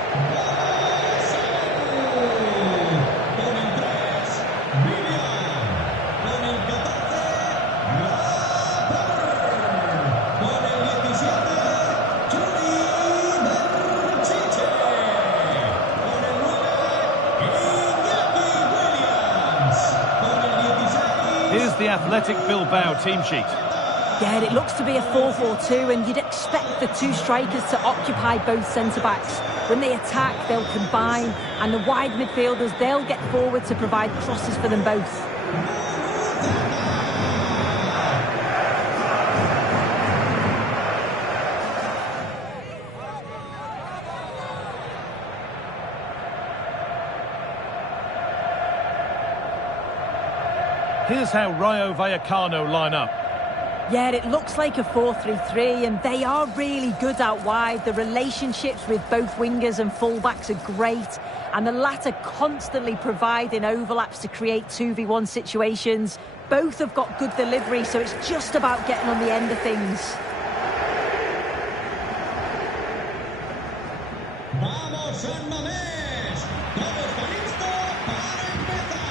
Here's the Athletic Bilbao team sheet. Yeah, it looks to be a 4-4-2, and you'd expect the two strikers to occupy both centre-backs. When they attack, they'll combine, and the wide midfielders, they'll get forward to provide crosses for them both. Here's how Rayo Vallecano line up. Yeah, it looks like a 4-3-3, and they are really good out wide. The relationships with both wingers and fullbacks are great, and the latter constantly providing overlaps to create 2v1 situations. Both have got good delivery, so it's just about getting on the end of things. Vamos, Andalés. Todo está listo para empezar.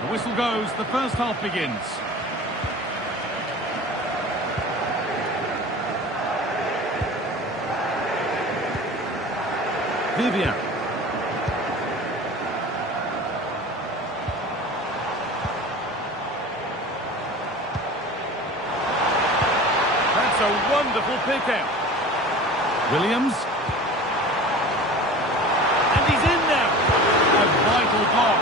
The whistle goes, the first half begins. Vivian. That's a wonderful pick out. Williams. And he's in now. A vital block.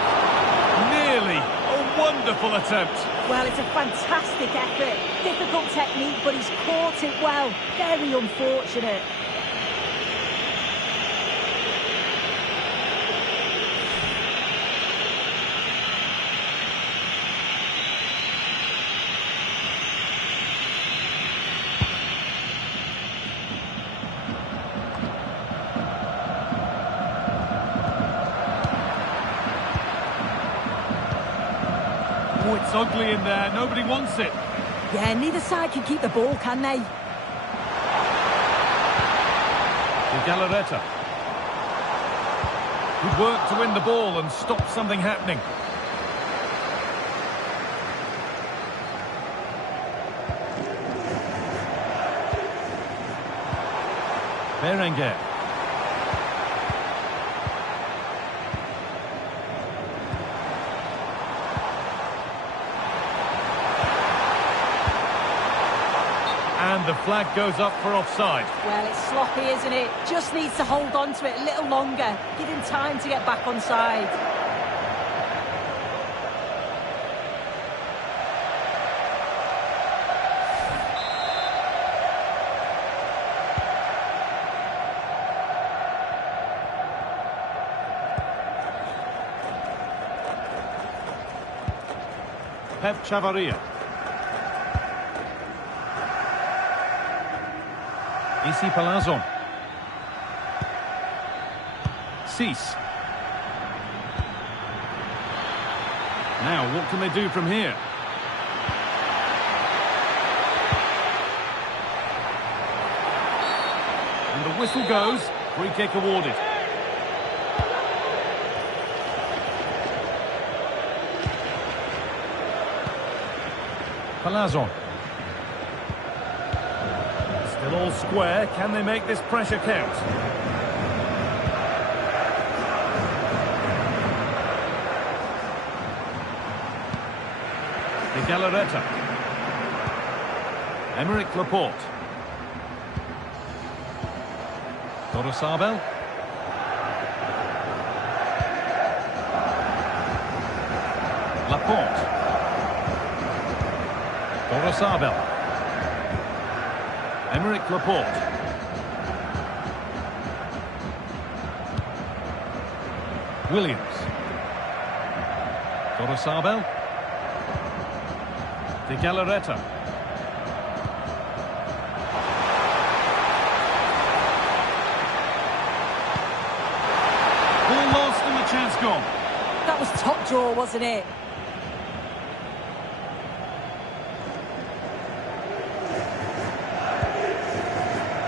Nearly. A wonderful attempt. Well, it's a fantastic effort. Difficult technique, but he's caught it well. Very unfortunate. Oh, it's ugly in there. Nobody wants it. Yeah, neither side can keep the ball, can they? De Galarreta. Good work to win the ball and stop something happening. Berenguer. And the flag goes up for offside. Well, it's sloppy, isn't it? Just needs to hold on to it a little longer. Give him time to get back on side. Pep Chavarria. Isi Palazon. Cease. Now, what can they do from here? And the whistle goes. Free kick awarded. Palazon. Still all square. Can they make this pressure count? De Galarreta. Emerick Laporte. Torresabel. Laporte. Torresabel. Emerick Laporte. Williams. Torresabel. De Galarreta. Ball lost and the chance gone. That was top draw, wasn't it?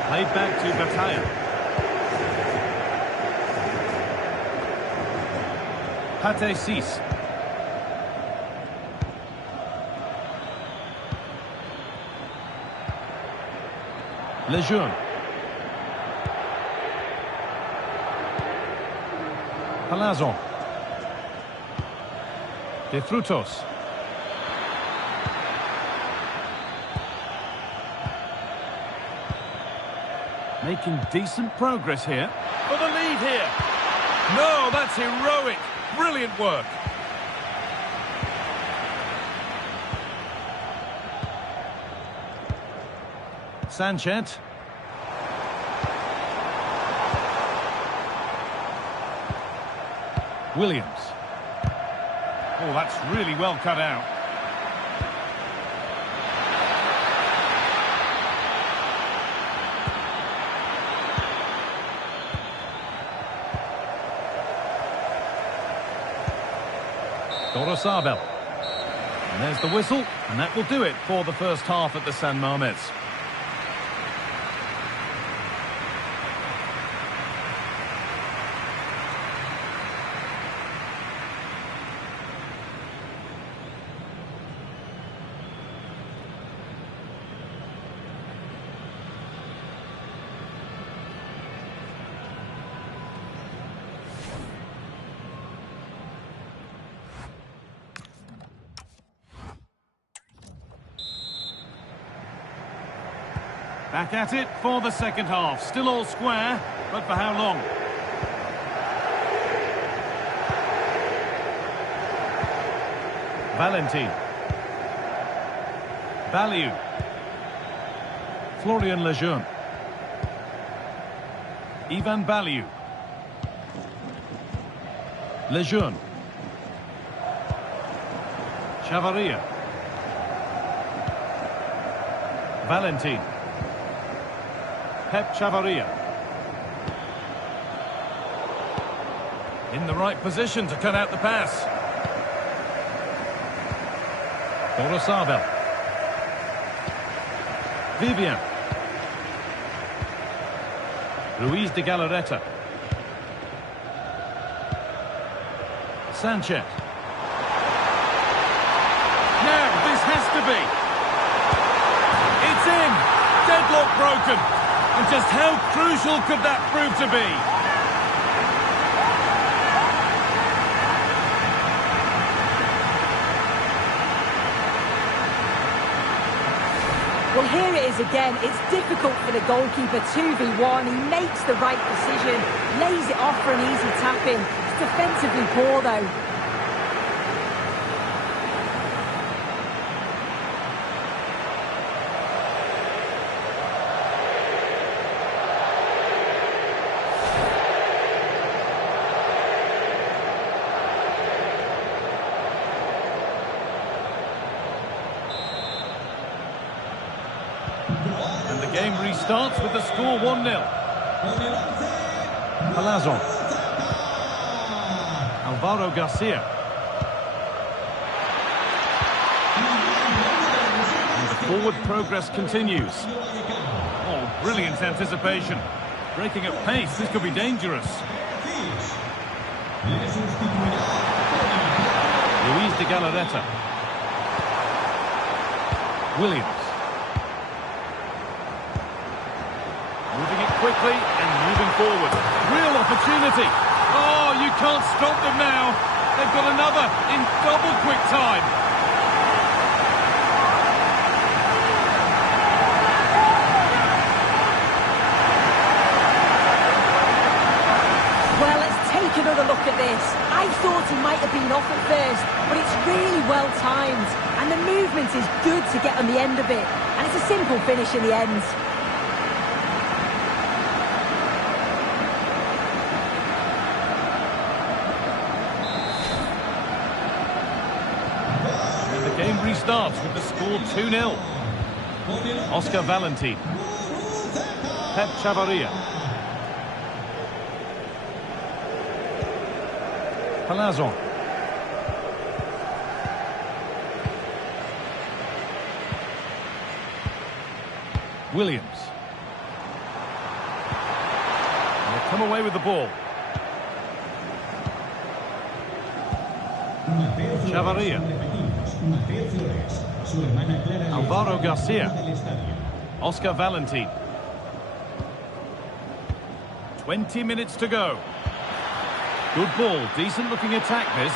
Played back to Batalla. Pate Cis. Lejeune. Palazon. De Frutos. Making decent progress here. For the lead here. No, that's heroic. Brilliant work. Sanchez. Williams. Oh, that's really well cut out. Sabel. And there's the whistle, and that will do it for the first half at the San Mamés. Back at it for the second half. Still all square, but for how long? Valentin. Baliou. Florian Lejeune. Ivan Baliou. Lejeune. Chavaria. Valentin. Pep Chavaria. In the right position to cut out the pass. Sabel. Vivian. Ruiz de Galarreta. Sanchez. Now, this has to be. It's in. Deadlock broken. And just how crucial could that prove to be? Well, here it is again. It's difficult for the goalkeeper, 2v1. He makes the right decision, lays it off for an easy tap-in. It's defensively poor, though. And the game restarts with the score 1-0. Palazon. Alvaro Garcia. And the forward progress continues. Oh, brilliant anticipation. Breaking at pace, this could be dangerous. Ruiz de Galarreta. Williams. Moving it quickly and moving forward. Real opportunity. Oh, you can't stop them now. They've got another in double quick time. Well, let's take another look at this. I thought he might have been off at first, but it's really well timed. And the movement is good to get on the end of it. And it's a simple finish in the end. Game restarts with the score 2-0. Oscar Valentin. Pep Chavaria. Palazon. Williams. And they come away with the ball. Chavaria. Alvaro Garcia. Oscar Valentin. 20 minutes to go. Good ball, decent looking attack this.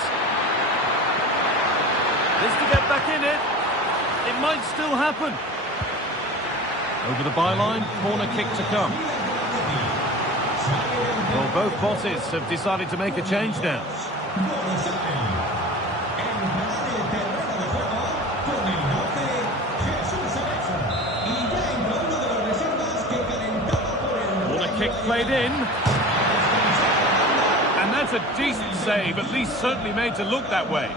This to get back in it. It might still happen. Over the byline, corner kick to come. Well, both bosses have decided to make a change now. What a kick played in. And that's a decent save, at least certainly made to look that way.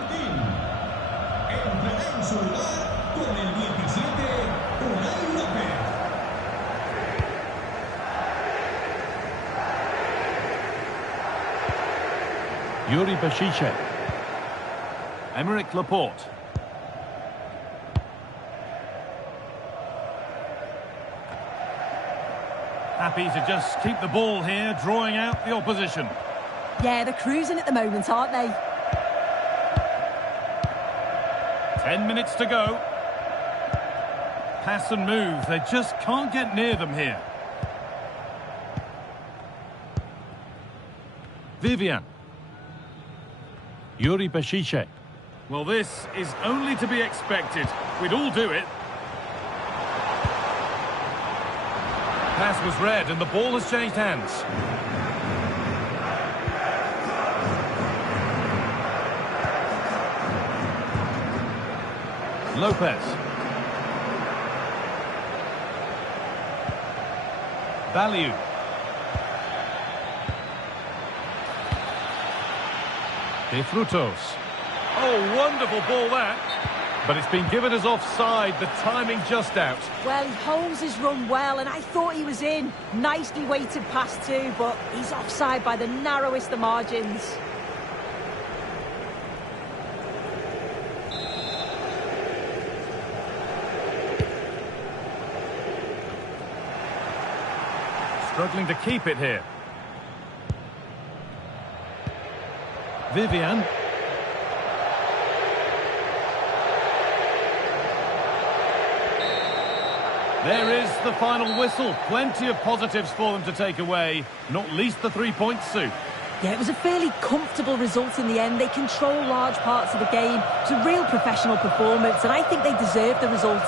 Yuri Bashiche. Emerick Laporte. Happy to just keep the ball here, drawing out the opposition. Yeah, they're cruising at the moment, aren't they? 10 minutes to go. Pass and move. They just can't get near them here. Vivian. Yuri Bashiche. Well, this is only to be expected. We'd all do it. Pass was read and the ball has changed hands. Lopez. Value. De Frutos. Oh, wonderful ball that. But it's been given as offside, the timing just out. Well, he holds his run well, and I thought he was in. Nicely weighted pass too, but he's offside by the narrowest of margins. Struggling to keep it here. Vivian. There is the final whistle. Plenty of positives for them to take away, not least the 3 points, Sue. Yeah, it was a fairly comfortable result in the end. They control large parts of the game. It's a real professional performance, and I think they deserve the result.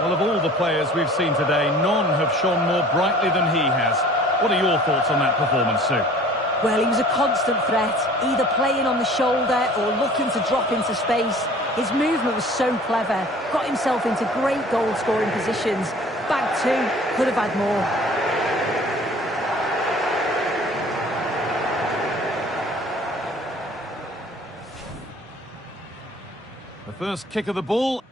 Well, of all the players we've seen today, none have shone more brightly than he has. What are your thoughts on that performance, Sue? Well, he was a constant threat, either playing on the shoulder or looking to drop into space. His movement was so clever, got himself into great goal-scoring positions. Bag two, could have had more. The first kick of the ball.